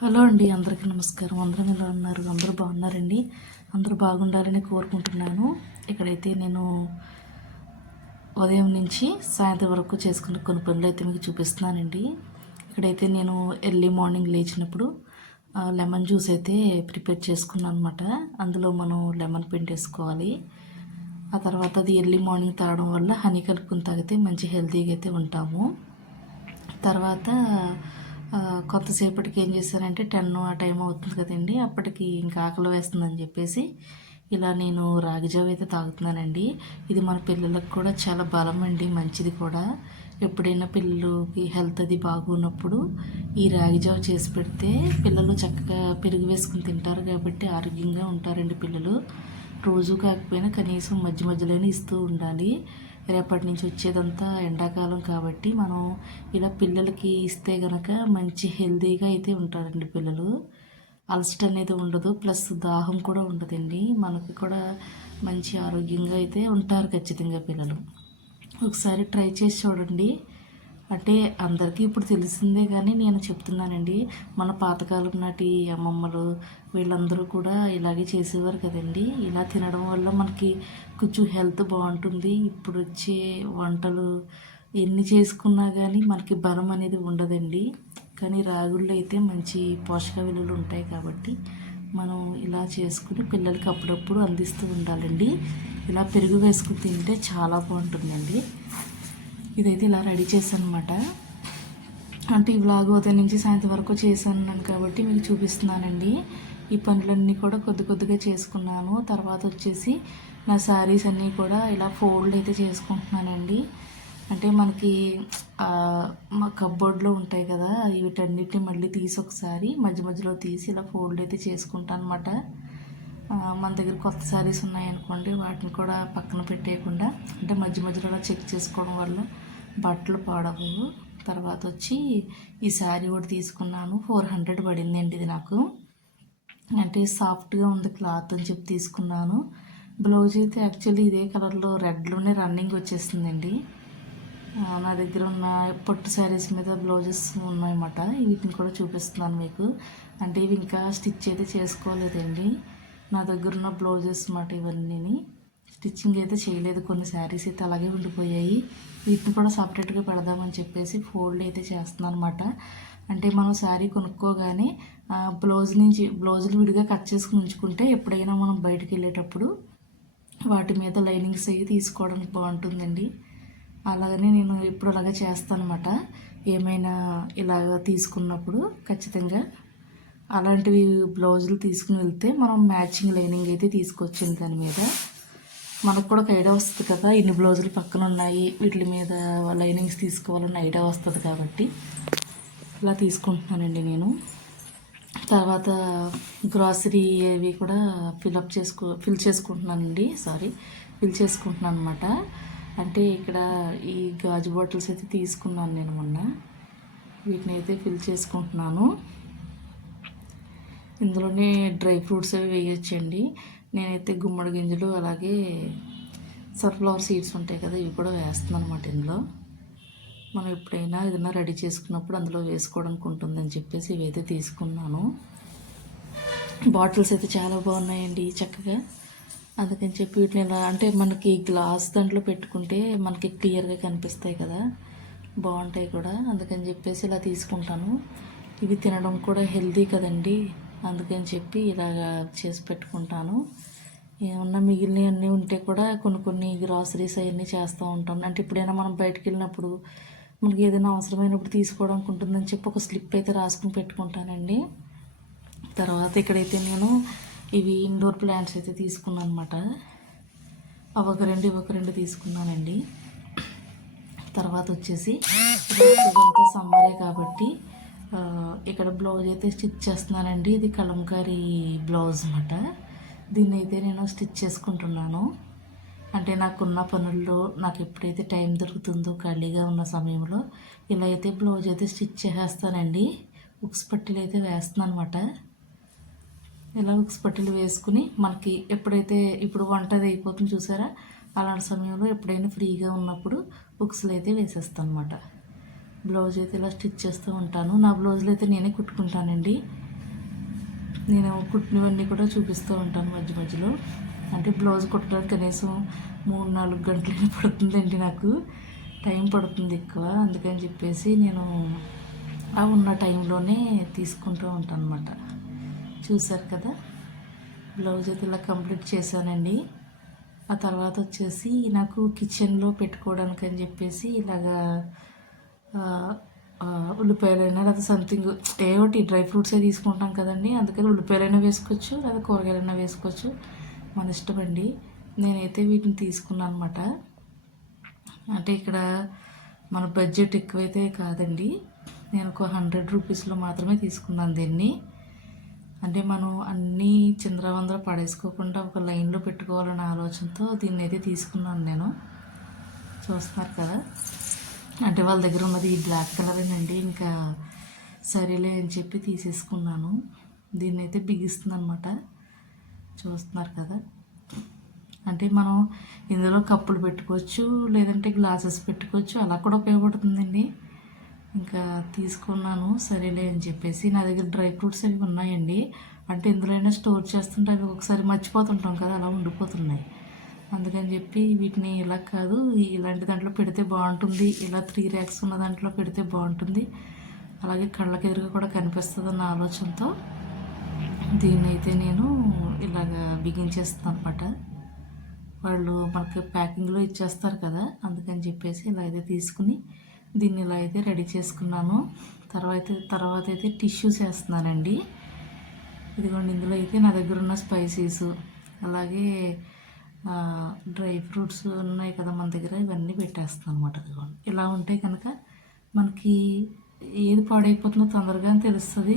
Hello అండి, అందరికీ నమస్కారం. అందరం ఎలా ఉన్నారు? అందరూ బాగున్నారండి. అందరూ బాగుండాలని కోరుకుంటున్నాను. ఇక్కడైతే నేను ఉదయం నుంచి సాయంత్రం వరకు చేసుకున్న కొన్ని పనులు అయితే మీకు చూపిస్తున్నానండి. ఇక్కడైతే నేను ఎర్లీ మార్నింగ్ లేచినప్పుడు లెమన్ జ్యూస్ అయితే ప్రిపేర్ చేసుకున్నాను అనమాట. అందులో మనం లెమన్ పిండేసుకోవాలి. ఆ తర్వాత అది ఎర్లీ మార్నింగ్ తాగడం వల్ల హనీ కలుపుకుని తాగితే మంచి హెల్తీగా అయితే ఉంటాము. తర్వాత కొంతసేపటికి ఏం చేశానంటే 10 ఆ టైం అవుతుంది కదండి, అప్పటికి ఇంకా ఆకలి వేస్తుందని చెప్పేసి ఇలా నేను రాగి జావ అయితే తాగుతున్నానండి. ఇది మన పిల్లలకు కూడా చాలా బలం అండి, మంచిది కూడా. ఎప్పుడైనా పిల్లలకి హెల్త్ అది బాగున్నప్పుడు ఈ రాగి జావ చేసి పెడితే పిల్లలు చక్కగా పెరుగు వేసుకుని తింటారు కాబట్టి ఆరోగ్యంగా ఉంటారండి పిల్లలు. రోజు కాకపోయినా కనీసం మధ్య మధ్యలోనే ఇస్తూ ఉండాలి. రేపటి నుంచి వచ్చేదంతా ఎండాకాలం కాబట్టి మనం ఇలా పిల్లలకి ఇస్తే గనక మంచి హెల్తీగా అయితే ఉంటారండి పిల్లలు. అలసట అనేది ఉండదు, ప్లస్ దాహం కూడా ఉండదండి. మనకి కూడా మంచి ఆరోగ్యంగా అయితే ఉంటారు ఖచ్చితంగా పిల్లలు. ఒకసారి ట్రై చేసి చూడండి. అంటే అందరికీ ఇప్పుడు తెలిసిందే కానీ నేను చెప్తున్నానండి. మన పాతకాలం నాటి అమ్మమ్మలు వీళ్ళందరూ కూడా ఇలాగే చేసేవారు కదండి. ఇలా తినడం వల్ల మనకి కొంచెం హెల్త్ బాగుంటుంది. ఇప్పుడు వచ్చే వంటలు ఎన్ని చేసుకున్నా కానీ మనకి బలం అనేది ఉండదండి. కానీ రాగుల్లో అయితే మంచి పోషక విలువలు ఉంటాయి కాబట్టి మనం ఇలా చేసుకుని పిల్లలకి అప్పుడప్పుడు అందిస్తూ ఉండాలండి. ఇలా పెరుగు వేసుకుని తింటే చాలా బాగుంటుందండి. ఇదైతే ఇలా రెడీ చేశాను అనమాట. అంటే ఈ వ్లాగ్ ఉదయం నుంచి సాయంత్రం వరకు చేశాను కాబట్టి మీకు చూపిస్తున్నానండి. ఈ పనులన్నీ కూడా కొద్ది కొద్దిగా చేసుకున్నాను. తర్వాత వచ్చేసి నా శారీస్ అన్నీ కూడా ఇలా ఫోల్డ్ అయితే చేసుకుంటున్నానండి. అంటే మనకి మా కబ్బోర్డ్లో ఉంటాయి కదా, వీటన్నిటిని మళ్ళీ తీసి ఒకసారి మధ్య మధ్యలో తీసి ఇలా ఫోల్డ్ అయితే చేసుకుంటాను అనమాట. మన దగ్గర కొత్త శారీస్ ఉన్నాయనుకోండి, వాటిని కూడా పక్కన పెట్టేయకుండా అంటే మధ్య మధ్యలో అలా చెక్ చేసుకోవడం వల్ల బట్టలు పాడవు. తర్వాత వచ్చి ఈ శారీ కూడా తీసుకున్నాను. 400 పడిందండి ఇది నాకు. అంటే సాఫ్ట్గా ఉంది క్లాత్ అని చెప్పి తీసుకున్నాను. బ్లౌజ్ అయితే యాక్చువల్లీ ఇదే కలర్లో రెడ్లోనే రన్నింగ్ వచ్చేస్తుందండి. నా దగ్గర ఉన్న పొట్టు శారీస్ మీద బ్లౌజెస్ ఉన్నాయన్నమాట. వీటిని కూడా చూపిస్తున్నాను మీకు. అంటే ఇవి ఇంకా స్టిచ్ అయితే చేసుకోలేదండి. నా దగ్గర ఉన్న బ్లౌజెస్ మాట ఇవన్నీ స్టిచ్చింగ్ అయితే చేయలేదు. కొన్ని శారీస్ అయితే అలాగే ఉండిపోయాయి. వీటిని కూడా సపరేట్గా పెడదామని చెప్పేసి ఫోల్డ్ అయితే చేస్తున్నాను అనమాట. అంటే మనం శారీ కొనుక్కోగానే బ్లౌజులు విడిగా కట్ చేసుకుని ఉంచుకుంటే ఎప్పుడైనా మనం బయటకు వెళ్ళేటప్పుడు వాటి మీద లైనింగ్స్ అవి తీసుకోవడానికి బాగుంటుందండి. అలాగనే నేను ఇప్పుడు అలాగే చేస్తాను అనమాట. ఏమైనా ఇలాగ తీసుకున్నప్పుడు ఖచ్చితంగా అలాంటివి బ్లౌజులు తీసుకుని వెళ్తే మనం మ్యాచింగ్ లైనింగ్ అయితే తీసుకొచ్చింది. దాని మీద మనకు కూడా ఒక ఐడియా వస్తుంది కదా, ఇన్ని బ్లౌజులు పక్కన ఉన్నాయి, వీటి మీద లైనింగ్స్ తీసుకోవాలని ఐడియా వస్తుంది కాబట్టి ఇలా తీసుకుంటున్నానండి నేను. తర్వాత గ్రాసరీ అవి కూడా ఫిల్ చేసుకుంటున్నాను అనమాట. అంటే ఇక్కడ ఈ గాజు బాటిల్స్ అయితే తీసుకున్నాను నేను మొన్న. వీటిని అయితే ఫిల్ చేసుకుంటున్నాను. ఇందులోనే డ్రై ఫ్రూట్స్ అవి వేయొచ్చండి. నేనైతే గుమ్మడి గింజలు అలాగే సన్ఫ్లవర్ సీడ్స్ ఉంటాయి కదా, ఇవి కూడా వేస్తున్నాను అనమాట. ఇందులో మనం ఎప్పుడైనా ఏదైనా రెడీ చేసుకున్నప్పుడు అందులో వేసుకోవడానికి ఉంటుందని చెప్పేసి ఇవైతే తీసుకున్నాను. బాటిల్స్ అయితే చాలా బాగున్నాయండి చక్కగా. అందుకని చెప్పి వీటిని ఇలా అంటే మనకి గ్లాస్ దాంట్లో పెట్టుకుంటే మనకి క్లియర్గా కనిపిస్తాయి కదా, బాగుంటాయి కూడా. అందుకని చెప్పేసి ఇలా తీసుకుంటాను. ఇవి తినడం కూడా హెల్తీ కదండి, అందుకని చెప్పి ఇలాగా చేసి పెట్టుకుంటాను. ఏమన్నా మిగిలినవన్నీ ఉంటే కూడా కొన్ని గ్రాసరీస్ అవన్నీ చేస్తూ ఉంటాను. అంటే ఇప్పుడైనా మనం బయటకు వెళ్ళినప్పుడు మనకి ఏదైనా అవసరమైనప్పుడు తీసుకోవడానికి ఉంటుందని చెప్పి ఒక స్లిప్ అయితే రాసుకుని పెట్టుకుంటానండి. తర్వాత ఇక్కడైతే నేను ఇవి ఇండోర్ ప్లాంట్స్ అయితే తీసుకున్నాను అనమాట. ఒక రెండు తీసుకున్నానండి. తర్వాత వచ్చేసి ఇదంతా సమ్మరే కాబట్టి ఇక్కడ బ్లౌజ్ అయితే స్టిచ్ చేస్తున్నానండి. ఇది కలంకారీ బ్లౌజ్ అన్నమాట. దీన్ని అయితే నేను స్టిచ్ చేసుకుంటున్నాను. అంటే నాకున్న పనుల్లో నాకు ఎప్పుడైతే టైం దొరుకుతుందో ఖాళీగా ఉన్న సమయంలో ఇలా అయితే బ్లౌజ్ అయితే స్టిచ్ చేసేస్తానండి. ఉక్స్ పట్టీలు అయితే వేస్తున్నాను అనమాట. ఇలా ఉక్స్ పట్టీలు వేసుకుని మనకి ఎప్పుడైతే ఇప్పుడు వంటది అయిపోతుంది చూసారా, అలాంటి సమయంలో ఎప్పుడైనా ఫ్రీగా ఉన్నప్పుడు ఉక్స్లు అయితే వేసేస్తాను అనమాట. బ్లౌజ్ అయితే ఇలా స్టిచ్ చేస్తూ ఉంటాను. నా బ్లౌజులు అయితే నేనే కుట్టుకుంటానండి. నేను కుట్టినవన్నీ కూడా చూపిస్తూ ఉంటాను మధ్య మధ్యలో. అంటే బ్లౌజ్ కుట్టడానికి కనీసం 3-4 గంటలైనా పడుతుందండి, నాకు టైం పడుతుంది ఎక్కువ. అందుకని చెప్పేసి నేను ఆ ఉన్న టైంలోనే తీసుకుంటూ ఉంటాను అన్నమాట. చూసారు కదా, బ్లౌజ్ అయితే ఇలా కంప్లీట్ చేశానండి. ఆ తర్వాత వచ్చేసి నాకు కిచెన్లో పెట్టుకోవడానికి అని చెప్పేసి ఇలాగా ఉల్లిపాయలైనా లేదా సంథింగ్ ఏవోటి డ్రై ఫ్రూట్సే తీసుకుంటాం కదండి, అందుకని ఉల్లిపాయలైనా వేసుకోవచ్చు లేదా కూరగాయలైనా వేసుకోవచ్చు, మన ఇష్టం అండి. నేనైతే వీటిని తీసుకున్నాను అనమాట. అంటే ఇక్కడ మన బడ్జెట్ ఎక్కువైతే కాదండి, నేను ఒక 100 రూపీస్లో మాత్రమే తీసుకున్నాను దీన్ని. అంటే మనం అన్నీ చిందరవందర పడేసుకోకుండా ఒక లైన్లో పెట్టుకోవాలనే ఆలోచనతో దీన్ని అయితే తీసుకున్నాను నేను. చూస్తున్నారు కదా, అంటే వాళ్ళ దగ్గర ఉన్నది ఈ బ్లాక్ కలరేనండి. ఇంకా సరేలే అని చెప్పి తీసేసుకున్నాను. దీన్ని అయితే బిగిస్తుంది అనమాట. చూస్తున్నారు కదా, అంటే మనం ఇందులో కప్పులు పెట్టుకోవచ్చు, లేదంటే గ్లాసెస్ పెట్టుకోవచ్చు, అలా కూడా ఉపయోగపడుతుందండి. ఇంకా తీసుకున్నాను సరేలే అని చెప్పేసి. నా దగ్గర డ్రై ఫ్రూట్స్ అవి ఉన్నాయండి, అంటే ఎందులోనైనా స్టోర్ చేస్తుంటే అవి ఒకసారి మర్చిపోతుంటాం కదా, అలా ఉండిపోతున్నాయి. అందుకని చెప్పి వీటిని ఇలా కాదు, ఇలాంటి దాంట్లో పెడితే బాగుంటుంది, ఇలా 3 ర్యాక్స్ ఉన్న దాంట్లో పెడితే బాగుంటుంది, అలాగే కళ్ళకి ఎదురుగా కూడా కనిపిస్తుంది అన్న ఆలోచనతో దీన్ని అయితే నేను ఇలాగ బిగించేస్తాను అనమాట. వాళ్ళు మనకి ప్యాకింగ్లో ఇచ్చేస్తారు కదా, అందుకని చెప్పేసి ఇలా అయితే తీసుకుని దీన్ని ఇలా అయితే రెడీ చేసుకున్నాను. తర్వాత అయితే టిష్యూస్ వేస్తున్నానండి. ఇదిగోండి, ఇందులో అయితే నా దగ్గర ఉన్న స్పైసీస్, అలాగే డ్రై ఫ్రూట్స్ ఉన్నాయి కదా మన దగ్గర, ఇవన్నీ పెట్టేస్తాను అనమాట. ఇదిగోండి, ఇలా ఉంటే కనుక మనకి ఏది పాడైపోతుందో తొందరగా తెలుస్తుంది,